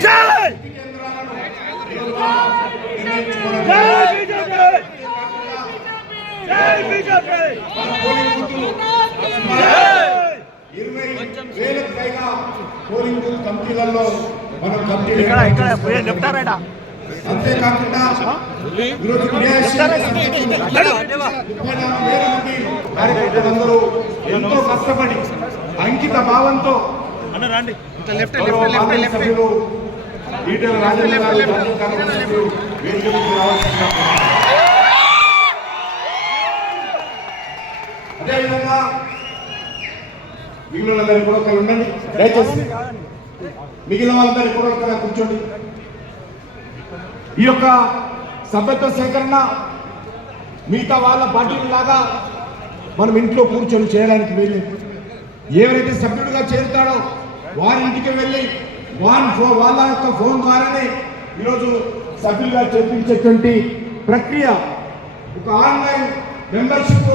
Jai! Jai! వేలకు పైగా polling booth కమిటీలలో మనం కమిటీ ఇక్కడ ఇక్కడ లెఫ్ట్ రైట్ అంతేకాకుండా ఈరోజు క్రియాశీలక ముప్పై నాలుగు వేల మంది కార్యకర్తలందరూ ఎంతో కష్టపడి అంకిత భావంతో సభ్యులు ఈటెల రాజేంద్ర గారు, అదేవిధంగా మిగిలిన వాళ్ళందరూ కూడా ఒకరు ఉండండి. దయచేసి. మిగిలిన వాళ్ళందరూ కూడా ఒకరు కూర్చోండి. ఈ యొక్క సభ్యత్వ సేకరణ మిగతా వాళ్ళ పార్టీల లాగా మనం ఇంట్లో కూర్చొని చేయడానికి వెళ్ళి ఎవరైతే సభ్యుడిగా చేరుతాడో వారి ఇంటికి వెళ్ళి వారి ఫో- వాళ్ళ యొక్క ఫోన్ ద్వారానే ఈరోజు సభ్యులుగా చేపించేటువంటి ప్రక్రియ. ఒక ఆన్లైన్ మెంబర్షిప్